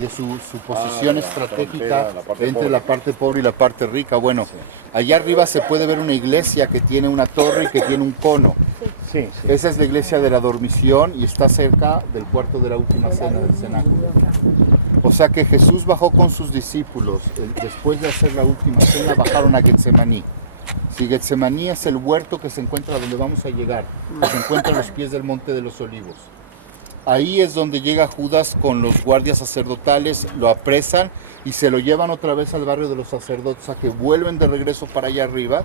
de su posición estratégica entre la parte pobre y la parte rica. Bueno, allá arriba se puede ver una iglesia que tiene una torre y que tiene un cono. Sí. Esa es la iglesia de la dormición y está cerca del cuarto de la última cena del cenáculo. O sea que Jesús bajó con sus discípulos, después de hacer la última cena bajaron a Getsemaní. Si Getsemaní es el huerto que se encuentra donde vamos a llegar, que se encuentra a los pies del Monte de los Olivos. Ahí es donde llega Judas con los guardias sacerdotales, lo apresan y se lo llevan otra vez al barrio de los sacerdotes, a que vuelven de regreso para allá arriba.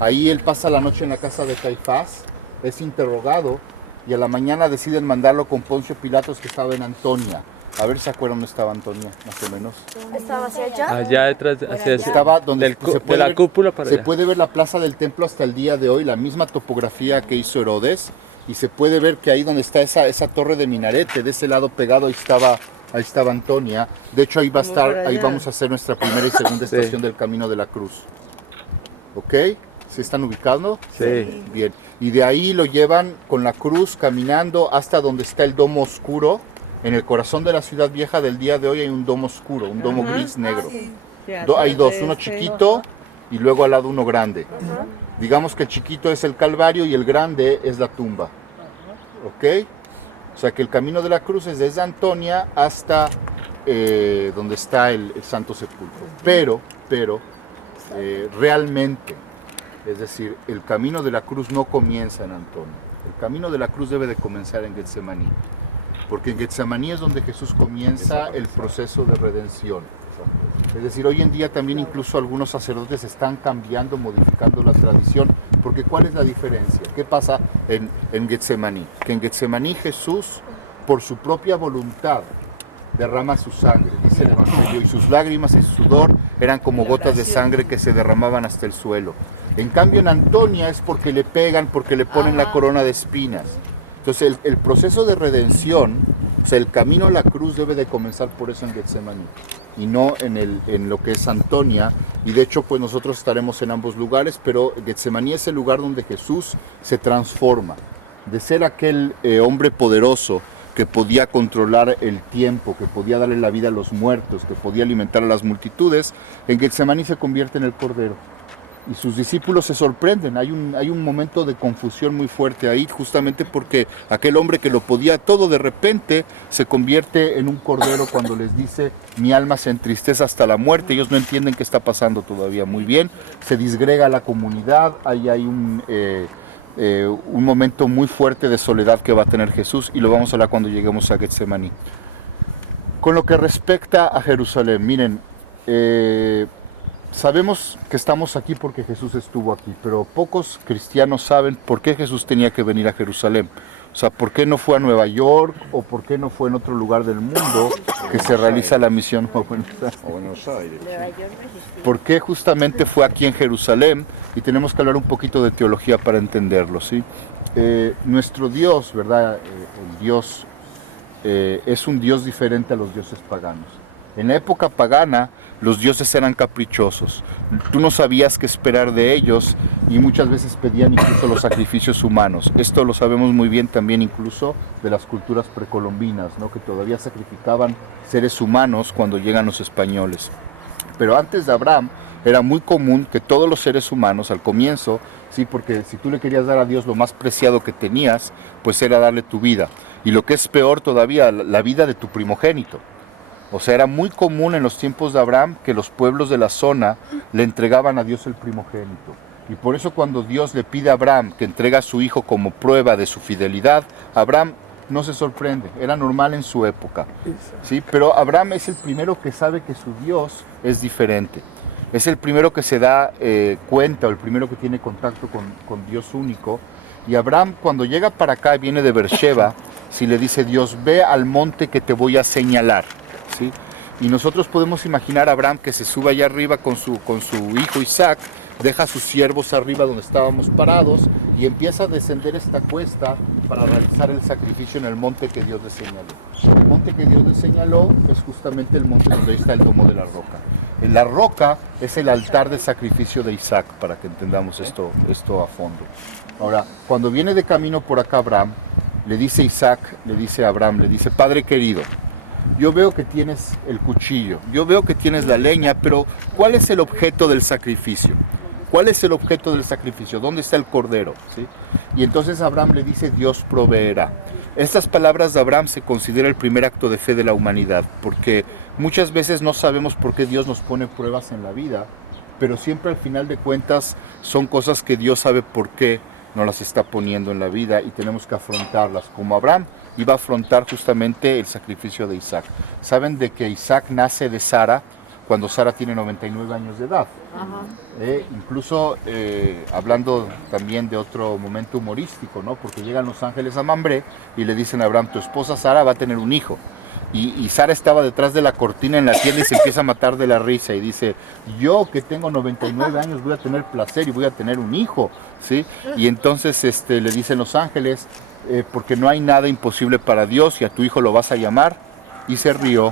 Ahí él pasa la noche en la casa de Caifás, es interrogado y a la mañana deciden mandarlo con Poncio Pilatos, que estaba en Antonia. A ver si se acuerdan dónde estaba Antonia, más o menos. ¿Estaba hacia allá? Allá detrás, hacia Estaba donde de la cúpula para se allá. puede ver la plaza del templo hasta el día de hoy, la misma topografía que hizo Herodes, y se puede ver que ahí donde está esa torre de minarete, de ese lado pegado, ahí estaba Antonia. De hecho ahí va a estar, ahí vamos a hacer nuestra primera y segunda estación del Camino de la Cruz. ¿Ok? ¿Se están ubicando? Sí. Bien. Y de ahí lo llevan con la cruz caminando hasta donde está el domo oscuro. En el corazón de la ciudad vieja del día de hoy hay un domo oscuro, un domo gris negro. Hay dos, uno chiquito y luego al lado uno grande. Digamos que el chiquito es el Calvario y el grande es la tumba. ¿Ok? O sea que el Camino de la Cruz es desde Antonia hasta donde está el Santo Sepulcro. Pero realmente, es decir, el Camino de la Cruz no comienza en Antonia. El Camino de la Cruz debe de comenzar en Getsemaní. Porque en Getsemaní es donde Jesús comienza el proceso de redención. Es decir, hoy en día también incluso algunos sacerdotes están cambiando, modificando la tradición, porque ¿cuál es la diferencia? ¿Qué pasa en Getsemaní? Que en Getsemaní Jesús, por su propia voluntad, derrama su sangre, dice el Evangelio, y sus lágrimas y su sudor eran como gotas de sangre que se derramaban hasta el suelo. En cambio en Antonia es porque le pegan, porque le ponen la corona de espinas. Entonces el proceso de redención, o sea, el camino a la cruz debe de comenzar por eso en Getsemaní y no en lo que es Antonia. Y de hecho pues nosotros estaremos en ambos lugares, pero Getsemaní es el lugar donde Jesús se transforma de ser aquel hombre poderoso que podía controlar el tiempo, que podía darle la vida a los muertos, que podía alimentar a las multitudes. En Getsemaní se convierte en el Cordero. Y sus discípulos se sorprenden, hay un momento de confusión muy fuerte ahí, justamente porque aquel hombre que lo podía todo de repente se convierte en un cordero cuando les dice: mi alma se entristece hasta la muerte. Ellos no entienden qué está pasando todavía muy bien, se disgrega la comunidad, ahí hay un momento muy fuerte de soledad que va a tener Jesús, y lo vamos a hablar cuando lleguemos a Getsemaní. Con lo que respecta a Jerusalén, miren, sabemos que estamos aquí porque Jesús estuvo aquí, pero pocos cristianos saben por qué Jesús tenía que venir a Jerusalén. O sea, ¿por qué no fue a Nueva York o por qué no fue en otro lugar del mundo que se realiza la misión a Buenos Aires? ¿Por qué justamente fue aquí en Jerusalén? Y tenemos que hablar un poquito de teología para entenderlo, ¿sí? Nuestro Dios, ¿verdad? El Dios es un Dios diferente a los dioses paganos. En la época pagana, los dioses eran caprichosos. Tú no sabías qué esperar de ellos y muchas veces pedían incluso los sacrificios humanos. Esto lo sabemos muy bien también incluso de las culturas precolombinas, ¿no? Que todavía sacrificaban seres humanos cuando llegan los españoles. Pero antes de Abraham era muy común que todos los seres humanos al comienzo, sí, porque si tú le querías dar a Dios lo más preciado que tenías, pues era darle tu vida. Y lo que es peor todavía, la vida de tu primogénito. O sea, era muy común en los tiempos de Abraham que los pueblos de la zona le entregaban a Dios el primogénito. Y por eso cuando Dios le pide a Abraham que entregue a su hijo como prueba de su fidelidad, Abraham no se sorprende, era normal en su época. ¿Sí? Pero Abraham es el primero que sabe que su Dios es diferente. Es el primero que se da cuenta, o el primero que tiene contacto con Dios único. Y Abraham, cuando llega para acá, viene de Beersheba, si le dice Dios: ve al monte que te voy a señalar. ¿Sí? Y nosotros podemos imaginar a Abraham que se sube allá arriba con su hijo Isaac, deja a sus siervos arriba donde estábamos parados y empieza a descender esta cuesta para realizar el sacrificio en el monte que Dios le señaló. El monte que Dios le señaló es justamente el monte donde está el domo de la roca. En la roca es el altar de sacrificio de Isaac, para que entendamos esto a fondo. Ahora, cuando viene de camino por acá Abraham, le dice Isaac, le dice a Abraham, le dice: Padre querido, yo veo que tienes el cuchillo, yo veo que tienes la leña, pero ¿cuál es el objeto del sacrificio? ¿Cuál es el objeto del sacrificio? ¿Dónde está el cordero? ¿Sí? Y entonces Abraham le dice, Dios proveerá. Estas palabras de Abraham se considera el primer acto de fe de la humanidad, porque muchas veces no sabemos por qué Dios nos pone pruebas en la vida, pero siempre al final de cuentas son cosas que Dios sabe por qué nos las está poniendo en la vida y tenemos que afrontarlas, como Abraham iba a afrontar justamente el sacrificio de Isaac. Saben de que Isaac nace de Sara cuando Sara tiene 99 años de edad. Incluso hablando también de otro momento humorístico, ¿no? Porque llegan los ángeles a Mambré y le dicen a Abraham, tu esposa Sara va a tener un hijo. Y Sara estaba detrás de la cortina en la tienda y se empieza a matar de la risa y dice, yo que tengo 99 años voy a tener placer y voy a tener un hijo, ¿sí? Y entonces le dicen los ángeles, porque no hay nada imposible para Dios y a tu hijo lo vas a llamar. Y se rió,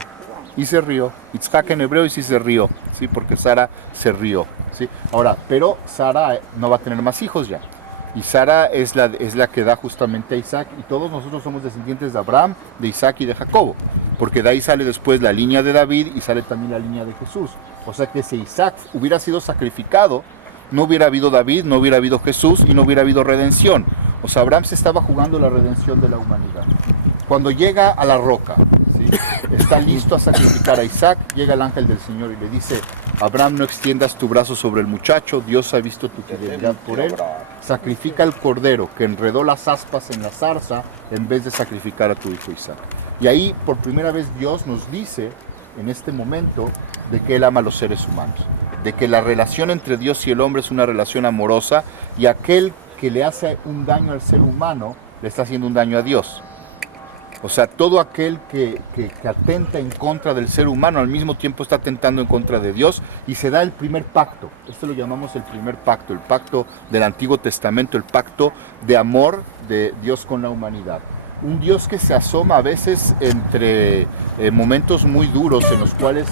Itzhak en hebreo y sí se rió, ¿sí? Porque Sara se rió, ¿sí? Ahora, pero Sara no va a tener más hijos ya. Y Sara es la que da justamente a Isaac, y todos nosotros somos descendientes de Abraham, de Isaac y de Jacobo, porque de ahí sale después la línea de David y sale también la línea de Jesús. O sea que si Isaac hubiera sido sacrificado, no hubiera habido David, no hubiera habido Jesús y no hubiera habido redención. O sea, Abraham se estaba jugando la redención de la humanidad. Cuando llega a la roca, ¿sí? Está listo a sacrificar a Isaac, llega el ángel del Señor y le dice, Abraham, no extiendas tu brazo sobre el muchacho, Dios ha visto tu fidelidad por él, sacrifica al cordero que enredó las aspas en la zarza en vez de sacrificar a tu hijo Isaac. Y ahí por primera vez Dios nos dice en este momento de que Él ama a los seres humanos, de que la relación entre Dios y el hombre es una relación amorosa y aquel que le hace un daño al ser humano le está haciendo un daño a Dios. O sea, todo aquel que atenta en contra del ser humano al mismo tiempo está atentando en contra de Dios y se da el primer pacto. Esto lo llamamos el primer pacto, el pacto del Antiguo Testamento, el pacto de amor de Dios con la humanidad. Un Dios que se asoma a veces entre momentos muy duros en los cuales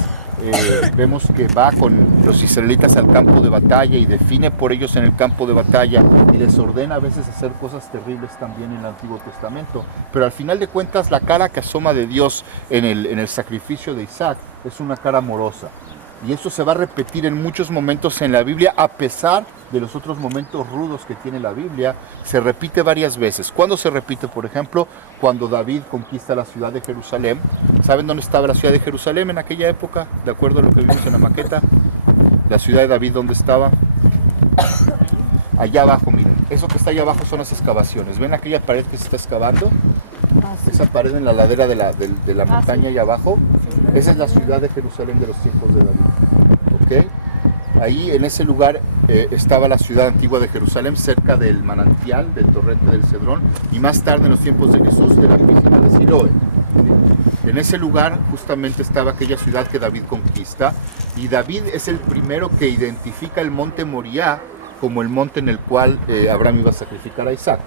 vemos que va con los israelitas al campo de batalla y define por ellos en el campo de batalla y les ordena a veces hacer cosas terribles también en el Antiguo Testamento, pero al final de cuentas la cara que asoma de Dios en el sacrificio de Isaac es una cara amorosa, y esto se va a repetir en muchos momentos en la Biblia, a pesar de los otros momentos rudos que tiene la Biblia. Se repite varias veces. ¿Cuándo se repite? Por ejemplo, cuando David conquista la ciudad de Jerusalén. ¿Saben dónde estaba la ciudad de Jerusalén en aquella época? De acuerdo a lo que vimos en la maqueta. La ciudad de David, ¿dónde estaba? Allá abajo, miren. Eso que está allá abajo son las excavaciones. ¿Ven aquella pared que se está excavando? Sí. Esa pared en la ladera de la montaña, sí, allá abajo. Sí. Esa es la ciudad de Jerusalén de los tiempos de David. ¿Ok? Ahí en ese lugar estaba la ciudad antigua de Jerusalén, cerca del manantial, del torrente del Cedrón, y más tarde en los tiempos de Jesús, de la piscina de Siloé. ¿Sí? En ese lugar justamente estaba aquella ciudad que David conquista, y David es el primero que identifica el monte Moriah como el monte en el cual Abraham iba a sacrificar a Isaac.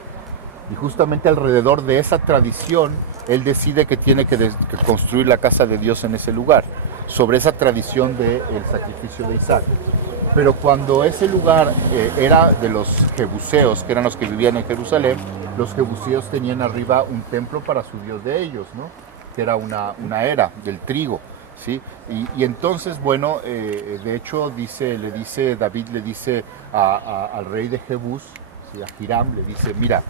Y justamente alrededor de esa tradición, él decide que tiene que construir la casa de Dios en ese lugar, sobre esa tradición del sacrificio de Isaac. Pero cuando ese lugar era de los jebuseos, que eran los que vivían en Jerusalén, los jebuseos tenían arriba un templo para su dios de ellos, ¿no? Que era una era del trigo, ¿sí? Y entonces, bueno, de hecho David le dice al rey de Jebús, ¿sí? A Hiram, le dice, mira,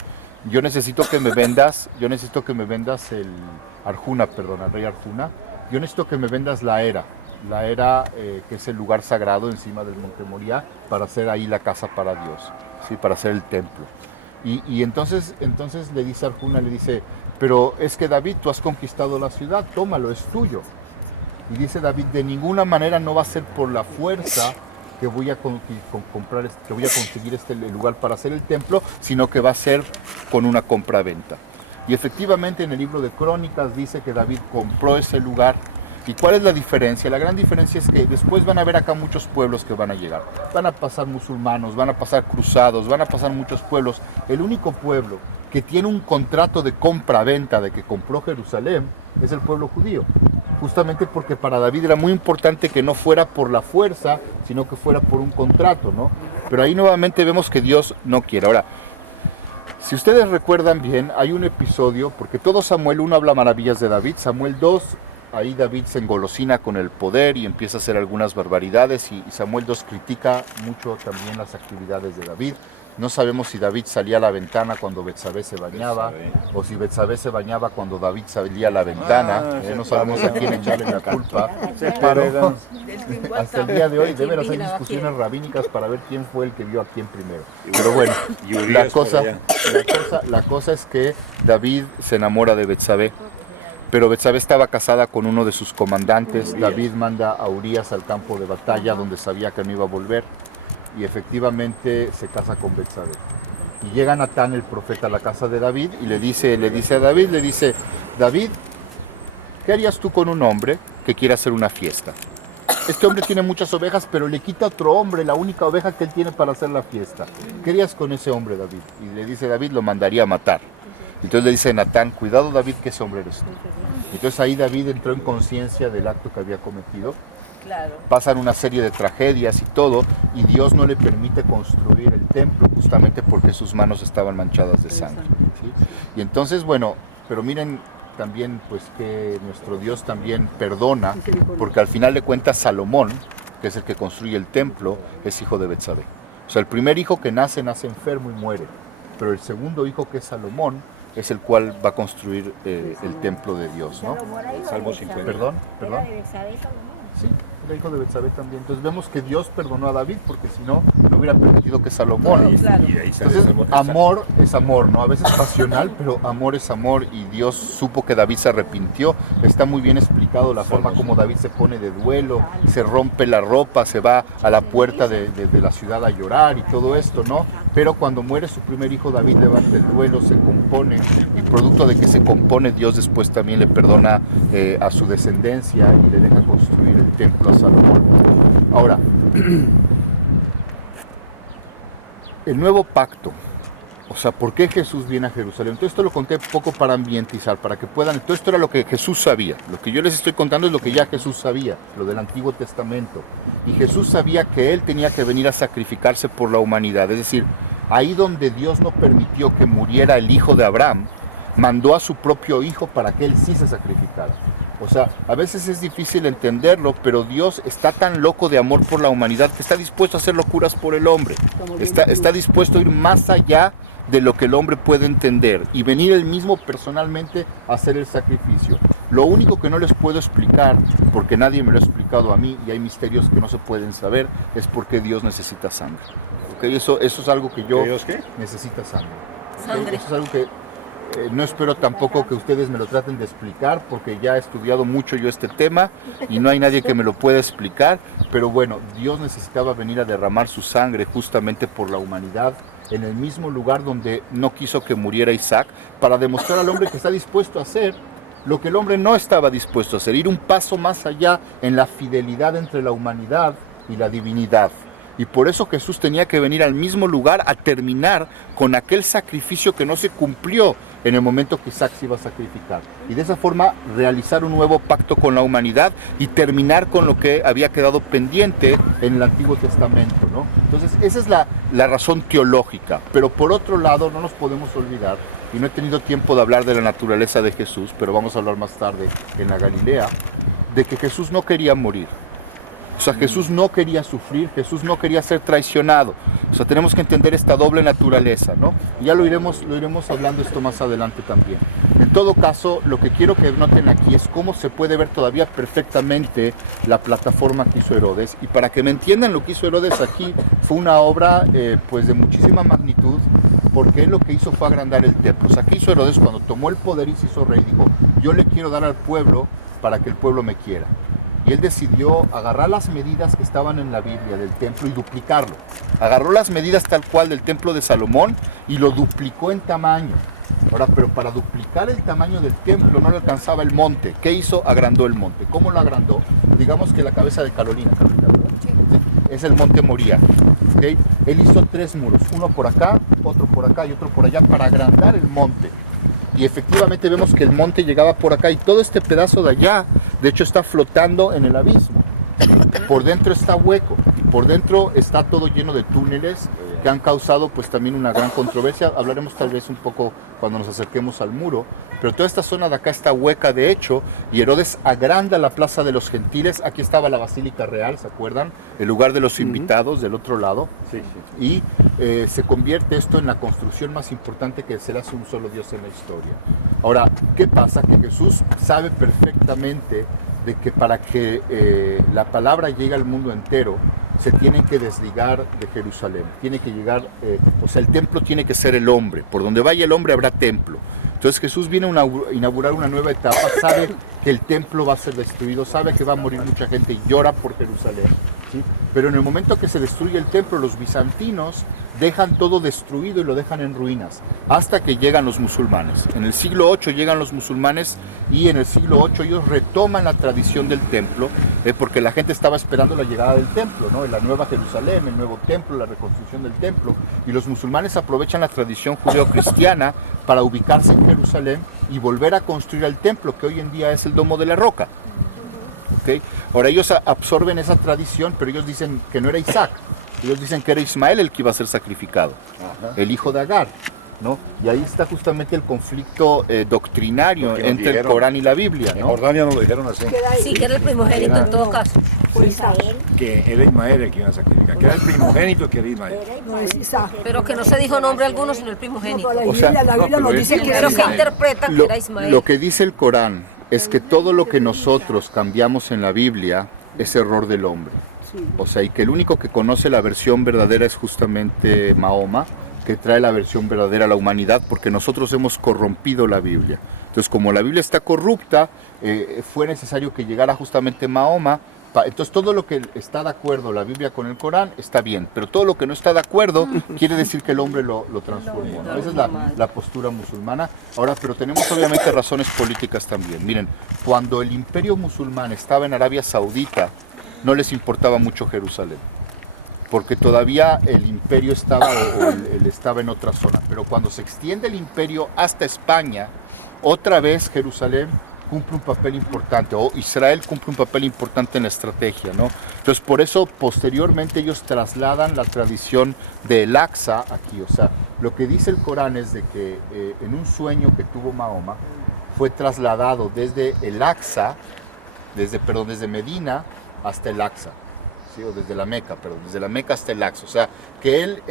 yo necesito que me vendas el Arjuna, perdón, al rey Arjuna. Yo necesito que me vendas la era que es el lugar sagrado encima del monte Moriah, para hacer ahí la casa para Dios, ¿sí? Para hacer el templo. Y entonces le dice Arjuna, le dice, pero es que David, tú has conquistado la ciudad, tómalo, es tuyo. Y dice David, de ninguna manera no va a ser por la fuerza que voy a conseguir este lugar para hacer el templo, sino que va a ser con una compra-venta. Y efectivamente en el libro de Crónicas dice que David compró ese lugar. ¿Y cuál es la diferencia? La gran diferencia es que después van a haber acá muchos pueblos que van a llegar. Van a pasar musulmanos, van a pasar cruzados, van a pasar muchos pueblos. El único pueblo que tiene un contrato de compra-venta de que compró Jerusalén es el pueblo judío. Justamente porque para David era muy importante que no fuera por la fuerza, sino que fuera por un contrato, ¿no? Pero ahí nuevamente vemos que Dios no quiere. Ahora, si ustedes recuerdan bien, hay un episodio, porque todo Samuel 1 habla maravillas de David, Samuel 2 ahí David se engolosina con el poder y empieza a hacer algunas barbaridades y Samuel 2 critica mucho también las actividades de David. No sabemos si David salía a la ventana cuando Betsabé se bañaba o si Betsabé se bañaba cuando David salía a la ventana. No sabemos a quién echarle la culpa. Pero hasta el día de hoy deben hacer discusiones rabínicas para ver quién fue el que vio a quién primero. Pero bueno, la cosa es que David se enamora de Betsabé. Pero Betsabé estaba casada con uno de sus comandantes. David manda a Urías al campo de batalla donde sabía que no iba a volver. Y efectivamente se casa con Betsabé. Y llega Natán, el profeta, a la casa de David y le dice a David, David, ¿qué harías tú con un hombre que quiere hacer una fiesta? Este hombre tiene muchas ovejas, pero le quita a otro hombre la única oveja que él tiene para hacer la fiesta. ¿Qué harías con ese hombre, David? Y le dice David, lo mandaría a matar. Entonces le dice Natán, cuidado David, que ese hombre eres tú. Entonces ahí David entró en conciencia del acto que había cometido. Claro. Pasan una serie de tragedias y todo, y Dios no le permite construir el templo justamente porque sus manos estaban manchadas de sangre. ¿Sí? Y entonces, bueno, pero miren también pues que nuestro Dios también perdona, porque al final de cuentas Salomón, que es el que construye el templo, es hijo de Betsabé. O sea, el primer hijo que nace enfermo y muere, pero el segundo hijo, que es Salomón, es el cual va a construir el templo de Dios, ¿no? Salmo 50. Perdón. Sí, era hijo de Betsabé también. Entonces vemos que Dios perdonó a David porque si no, no hubiera permitido que Salomón. Entonces, amor es amor, ¿no? A veces pasional, pero amor es amor y Dios supo que David se arrepintió. Está muy bien explicado la forma como David se pone de duelo, se rompe la ropa, se va a la puerta de la ciudad a llorar y todo esto, ¿no? Pero cuando muere su primer hijo, David levanta el duelo, se compone y producto de que se compone, Dios después también le perdona a su descendencia y le deja construir el templo a Salomón. Ahora, el nuevo pacto, o sea, ¿por qué Jesús viene a Jerusalén? Todo esto lo conté poco para ambientizar, para que puedan, todo esto era lo que Jesús sabía, lo que yo les estoy contando es lo que ya Jesús sabía, lo del Antiguo Testamento, y Jesús sabía que Él tenía que venir a sacrificarse por la humanidad, es decir, ahí donde Dios no permitió que muriera el hijo de Abraham, mandó a su propio hijo para que Él sí se sacrificara. O sea, a veces es difícil entenderlo, pero Dios está tan loco de amor por la humanidad que está dispuesto a hacer locuras por el hombre. Está dispuesto a ir más allá de lo que el hombre puede entender y venir él mismo personalmente a hacer el sacrificio. Lo único que no les puedo explicar, porque nadie me lo ha explicado a mí y hay misterios que no se pueden saber, es por qué Dios necesita sangre. ¿Okay? Eso es algo que yo... ¿Dios qué? Necesita sangre. ¿Okay? Eso es algo que... no espero tampoco que ustedes me lo traten de explicar porque ya he estudiado mucho yo este tema y no hay nadie que me lo pueda explicar, pero bueno, Dios necesitaba venir a derramar su sangre justamente por la humanidad en el mismo lugar donde no quiso que muriera Isaac, para demostrar al hombre que está dispuesto a hacer lo que el hombre no estaba dispuesto a hacer, ir un paso más allá en la fidelidad entre la humanidad y la divinidad. Y por eso Jesús tenía que venir al mismo lugar a terminar con aquel sacrificio que no se cumplió en el momento que Isaac se iba a sacrificar. Y de esa forma realizar un nuevo pacto con la humanidad y terminar con lo que había quedado pendiente en el Antiguo Testamento, ¿no? Entonces esa es la razón teológica. Pero por otro lado no nos podemos olvidar, y no he tenido tiempo de hablar de la naturaleza de Jesús, pero vamos a hablar más tarde en la Galilea, de que Jesús no quería morir. O sea, Jesús no quería sufrir, Jesús no quería ser traicionado. O sea, tenemos que entender esta doble naturaleza, ¿no? Y ya lo iremos hablando esto más adelante también. En todo caso, lo que quiero que noten aquí es cómo se puede ver todavía perfectamente la plataforma que hizo Herodes. Y para que me entiendan lo que hizo Herodes aquí, fue una obra pues de muchísima magnitud, porque él lo que hizo fue agrandar el templo. O sea, ¿qué hizo Herodes cuando tomó el poder y se hizo rey? Dijo, yo le quiero dar al pueblo para que el pueblo me quiera. Y él decidió agarrar las medidas que estaban en la Biblia del templo y duplicarlo. Agarró las medidas tal cual del templo de Salomón y lo duplicó en tamaño. Ahora, pero para duplicar el tamaño del templo no le alcanzaba el monte. ¿Qué hizo? Agrandó el monte. ¿Cómo lo agrandó? Digamos que la cabeza de Carolina, ¿verdad? Sí. Es el monte Moría. ¿Okay? Él hizo 3 muros, uno por acá, otro por acá y otro por allá para agrandar el monte. Y efectivamente vemos que el monte llegaba por acá y todo este pedazo de allá, de hecho, está flotando en el abismo. Por dentro está hueco, por dentro está todo lleno de túneles que han causado pues también una gran controversia. Hablaremos tal vez un poco cuando nos acerquemos al muro, pero toda esta zona de acá está hueca de hecho, y Herodes agranda la plaza de los gentiles. Aquí estaba la Basílica Real, ¿se acuerdan? El lugar de los invitados del otro lado. Sí, sí. Y se convierte esto en la construcción más importante que se le hace un solo Dios en la historia. Ahora, ¿qué pasa? Que Jesús sabe perfectamente de que para que la palabra llegue al mundo entero, se tienen que desligar de Jerusalén. Tiene que llegar, o sea, el templo tiene que ser el hombre. Por donde vaya el hombre habrá templo. Entonces Jesús viene a inaugurar una nueva etapa, sabe que el templo va a ser destruido, sabe que va a morir mucha gente y llora por Jerusalén, ¿sí? Pero en el momento que se destruye el templo, los bizantinos dejan todo destruido y lo dejan en ruinas, hasta que llegan los musulmanes. En el siglo VIII llegan los musulmanes y en el siglo VIII ellos retoman la tradición del templo, porque la gente estaba esperando la llegada del templo, ¿no? La nueva Jerusalén, el nuevo templo, la reconstrucción del templo, y los musulmanes aprovechan la tradición judeo-cristiana para ubicarse en Jerusalén y volver a construir el templo, que hoy en día es el Domo de la Roca. ¿Okay? Ahora ellos absorben esa tradición, pero ellos dicen que no era Isaac. Ellos dicen que era Ismael el que iba a ser sacrificado, el hijo de Agar, ¿no? Y ahí está justamente el conflicto doctrinario entre el Corán y la Biblia, En ¿no? Jordania nos lo dijeron así, Sí, que era el primogénito en todo caso. Fue Israel. que era Ismael el que iba a sacrificar, que era el primogénito que era Ismael. No es Isaac. Pero que no se dijo nombre alguno, sino el primogénito. O sea, la Biblia nos dice que Pero era que Ismael. interpretan que era Ismael. Lo que dice el Corán es que todo lo que nosotros cambiamos en la Biblia es error del hombre. O sea, y que el único que conoce la versión verdadera es justamente Mahoma, que trae la versión verdadera a la humanidad, porque nosotros hemos corrompido la Biblia. Entonces, como la Biblia está corrupta, fue necesario que llegara justamente Mahoma. Entonces, todo lo que está de acuerdo la Biblia con el Corán está bien, pero todo lo que no está de acuerdo quiere decir que el hombre lo transformó, ¿no? Esa es la postura musulmana. Ahora, pero tenemos obviamente razones políticas también. Miren, cuando el imperio musulmán estaba en Arabia Saudita, no les importaba mucho Jerusalén, porque todavía el imperio estaba, él estaba en otra zona. Pero cuando se extiende el imperio hasta España, otra vez Jerusalén cumple un papel importante, o Israel cumple un papel importante en la estrategia, ¿no? Entonces, por eso, posteriormente, ellos trasladan la tradición del Aqsa aquí. O sea, lo que dice el Corán es de que en un sueño que tuvo Mahoma, fue trasladado desde el Aqsa, desde Medina hasta el Aqsa, ¿sí? O desde la Meca, desde la Meca hasta el Aqsa. O sea, que él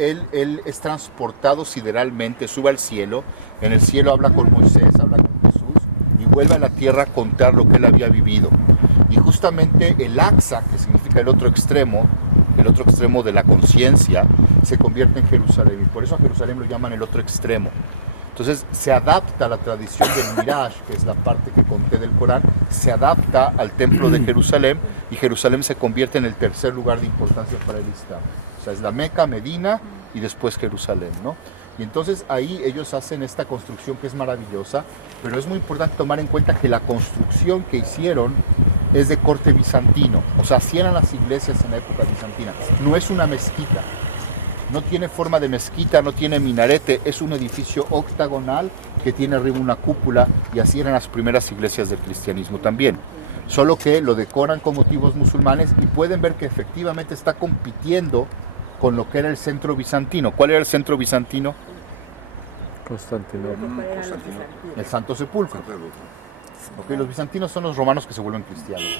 es transportado sideralmente, sube al cielo, en el cielo habla con Moisés, habla con Jesús, y vuelve a la tierra a contar lo que él había vivido. Y justamente el Aqsa, que significa el otro extremo de la conciencia, se convierte en Jerusalén, y por eso a Jerusalén lo llaman el otro extremo. Entonces se adapta a la tradición del Miraj, que es la parte que conté del Corán, se adapta al templo de Jerusalén, y Jerusalén se convierte en el tercer lugar de importancia para el Islam. O sea, es la Meca, Medina y después Jerusalén, ¿no? Y entonces ahí ellos hacen esta construcción que es maravillosa, pero es muy importante tomar en cuenta que la construcción que hicieron es de corte bizantino. O sea, así eran las iglesias en la época bizantina. No es una mezquita. No tiene forma de mezquita, no tiene minarete, es un edificio octagonal que tiene arriba una cúpula, y así eran las primeras iglesias del cristianismo también. Solo que lo decoran con motivos musulmanes y pueden ver que efectivamente está compitiendo con lo que era el centro bizantino. ¿Cuál era el centro bizantino? Constantinopla. El Santo Sepulcro. Okay, los bizantinos son los romanos que se vuelven cristianos.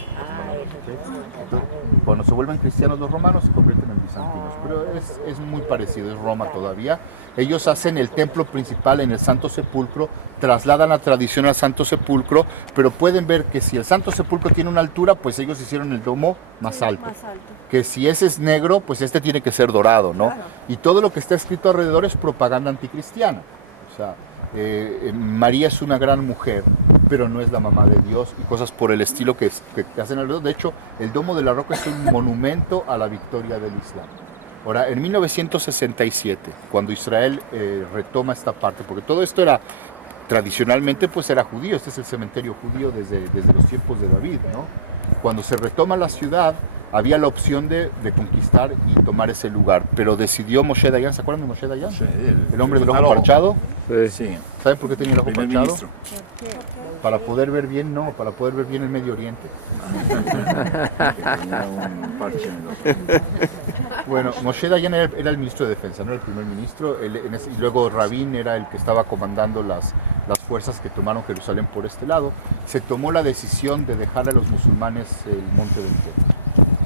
Entonces, cuando se vuelven cristianos los romanos se convierten en bizantinos, pero es muy parecido, es Roma todavía. Ellos hacen el templo principal en el Santo Sepulcro, trasladan la tradición al Santo Sepulcro, pero pueden ver que si el Santo Sepulcro tiene una altura, pues ellos hicieron el domo más alto. Que si ese es negro, pues este tiene que ser dorado, ¿no? Y todo lo que está escrito alrededor es propaganda anticristiana. O sea, María es una gran mujer, pero no es la mamá de Dios, y cosas por el estilo que hacen alrededor. De hecho, el Domo de la Roca es un monumento a la victoria del Islam. Ahora, en 1967, cuando Israel retoma esta parte, porque todo esto era, tradicionalmente, pues era judío, este es el cementerio judío desde los tiempos de David, ¿no? Cuando se retoma la ciudad, había la opción de conquistar y tomar ese lugar, pero decidió Moshe Dayan, ¿se acuerdan de Moshe Dayan? Sí, El hombre del ojo parchado. Sí, ¿Saben por qué tenía el ojo primer parchado? ministro. Para poder ver bien, no, para poder ver bien el Medio Oriente. Tenía un parche en el ojo. Bueno, Moshe Dayan era el ministro de Defensa, no era el primer ministro, y luego Rabín era el que estaba comandando las fuerzas que tomaron Jerusalén por este lado. Se tomó la decisión de dejar a los musulmanes el monte del Templo.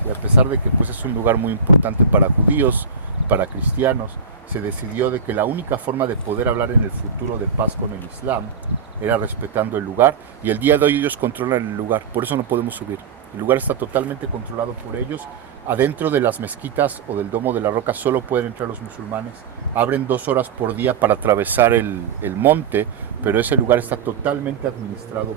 Y a pesar de que pues, es un lugar muy importante para judíos, para cristianos, se decidió de que la única forma de poder hablar en el futuro de paz con el Islam era respetando el lugar, y el día de hoy ellos controlan el lugar, por eso no podemos subir. El lugar está totalmente controlado por ellos. Adentro de las mezquitas o del Domo de la Roca solo pueden entrar los musulmanes. Abren 2 horas por día para atravesar el monte, pero ese lugar está totalmente administrado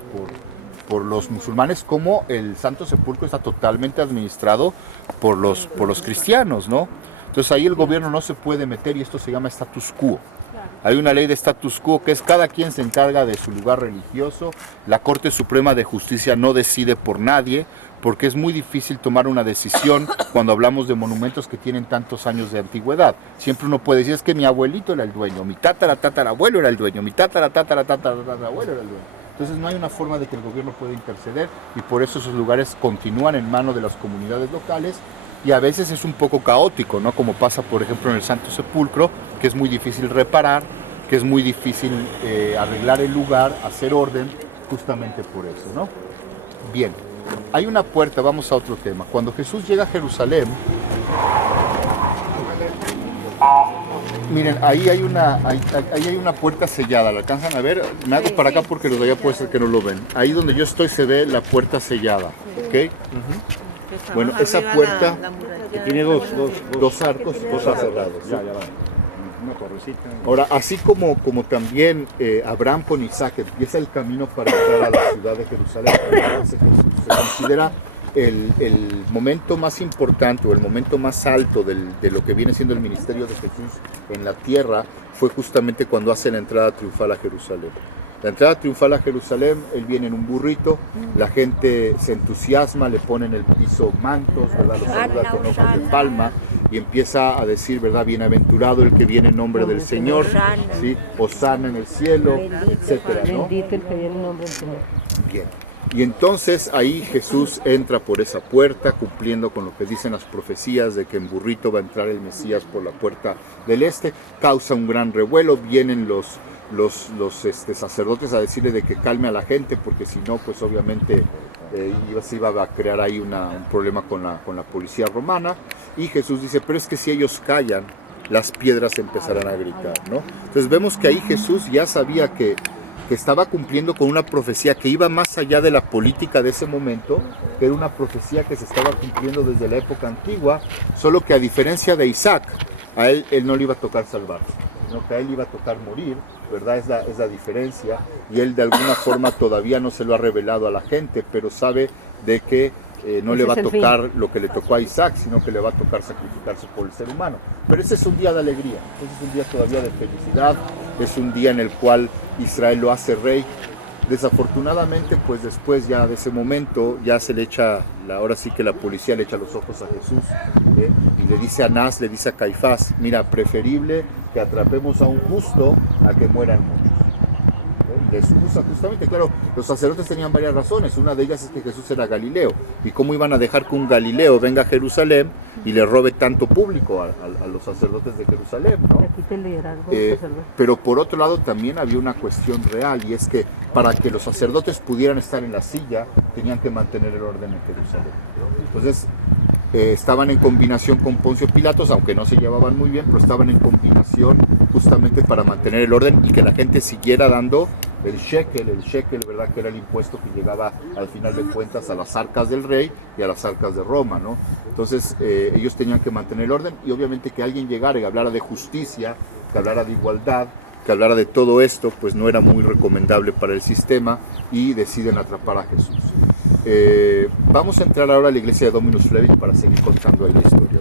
por los musulmanes, como el Santo Sepulcro está totalmente administrado por los cristianos, ¿no? Entonces ahí el gobierno no se puede meter, y esto se llama status quo. Hay una ley de status quo que es cada quien se encarga de su lugar religioso. La Corte Suprema de Justicia no decide por nadie, porque es muy difícil tomar una decisión cuando hablamos de monumentos que tienen tantos años de antigüedad. Siempre uno puede decir, es que mi abuelito era el dueño, mi tatarabuelo era el dueño, mi tatarabuelo era el dueño. Entonces no hay una forma de que el gobierno pueda interceder, y por eso esos lugares continúan en manos de las comunidades locales, y a veces es un poco caótico, ¿no? Como pasa por ejemplo en el Santo Sepulcro, que es muy difícil reparar, que es muy difícil arreglar el lugar, hacer orden, justamente por eso, ¿no? Bien, hay una puerta, vamos a otro tema. Cuando Jesús llega a Jerusalén, miren, ahí hay una puerta sellada, ¿la alcanzan a ver? Me hago para acá porque los de allá puede ser que no lo ven. Ahí donde yo estoy se ve la puerta sellada, ¿ok? Bueno, esa puerta Tiene dos arcos cerrados. Ya va. Una torrecita. Ahora, así como también Abraham con Isaac empieza el camino para entrar a la ciudad de Jerusalén, se considera el momento más importante o el momento más alto de lo que viene siendo el ministerio de Jesús en la tierra, fue justamente cuando hace la entrada triunfal a Jerusalén. La entrada triunfal a Jerusalén, él viene en un burrito, la gente se entusiasma, le ponen en el piso mantos, ¿verdad? Los saluda con hojas de palma y empieza a decir, ¿verdad? Bienaventurado el que viene en nombre del Señor, ¿sí? Hosana en el cielo, etcétera, ¿no? Bendito el que viene en nombre del Señor. Bien. Y entonces ahí Jesús entra por esa puerta, cumpliendo con lo que dicen las profecías de que en burrito va a entrar el Mesías por la puerta del este. Causa un gran revuelo, vienen los sacerdotes a decirle de que calme a la gente, porque si no, pues obviamente se iba a crear ahí un problema con la policía romana. Y Jesús dice, pero es que si ellos callan, las piedras empezarán a gritar, ¿no? Entonces vemos que ahí Jesús ya sabía que estaba cumpliendo con una profecía que iba más allá de la política de ese momento, que era una profecía que se estaba cumpliendo desde la época antigua, solo que a diferencia de Isaac, a él no le iba a tocar salvarse, sino que a él iba a tocar morir, ¿verdad? Es la diferencia, y él de alguna forma todavía no se lo ha revelado a la gente, pero sabe de que no le va a tocar lo que le tocó a Isaac, sino que le va a tocar sacrificarse por el ser humano. Pero ese es un día de alegría, ese es un día todavía de felicidad, es un día en el cual Israel lo hace rey. Desafortunadamente, pues después ya de ese momento, ya se le echa, ahora sí que la policía le echa los ojos a Jesús, y le dice a Anás, le dice a Caifás, mira, preferible que atrapemos a un justo a que mueran muchos. Y la excusa justamente, claro, los sacerdotes tenían varias razones, una de ellas es que Jesús era Galileo, y cómo iban a dejar que un Galileo venga a Jerusalén y le robe tanto público a los sacerdotes de Jerusalén, ¿no? Pero por otro lado también había una cuestión real, y es que para que los sacerdotes pudieran estar en la silla, tenían que mantener el orden en Jerusalén. Entonces, estaban en combinación con Poncio Pilatos, aunque no se llevaban muy bien, pero estaban en combinación justamente para mantener el orden y que la gente siguiera dando el shekel, ¿verdad? Que era el impuesto que llegaba al final de cuentas a las arcas del rey y a las arcas de Roma, ¿no? Entonces ellos tenían que mantener el orden, y obviamente que alguien llegara y hablara de justicia, que hablara de igualdad, que hablara de todo esto, pues no era muy recomendable para el sistema, y deciden atrapar a Jesús. Vamos a entrar ahora a la iglesia de Dominus Flevit para seguir contando ahí la historia.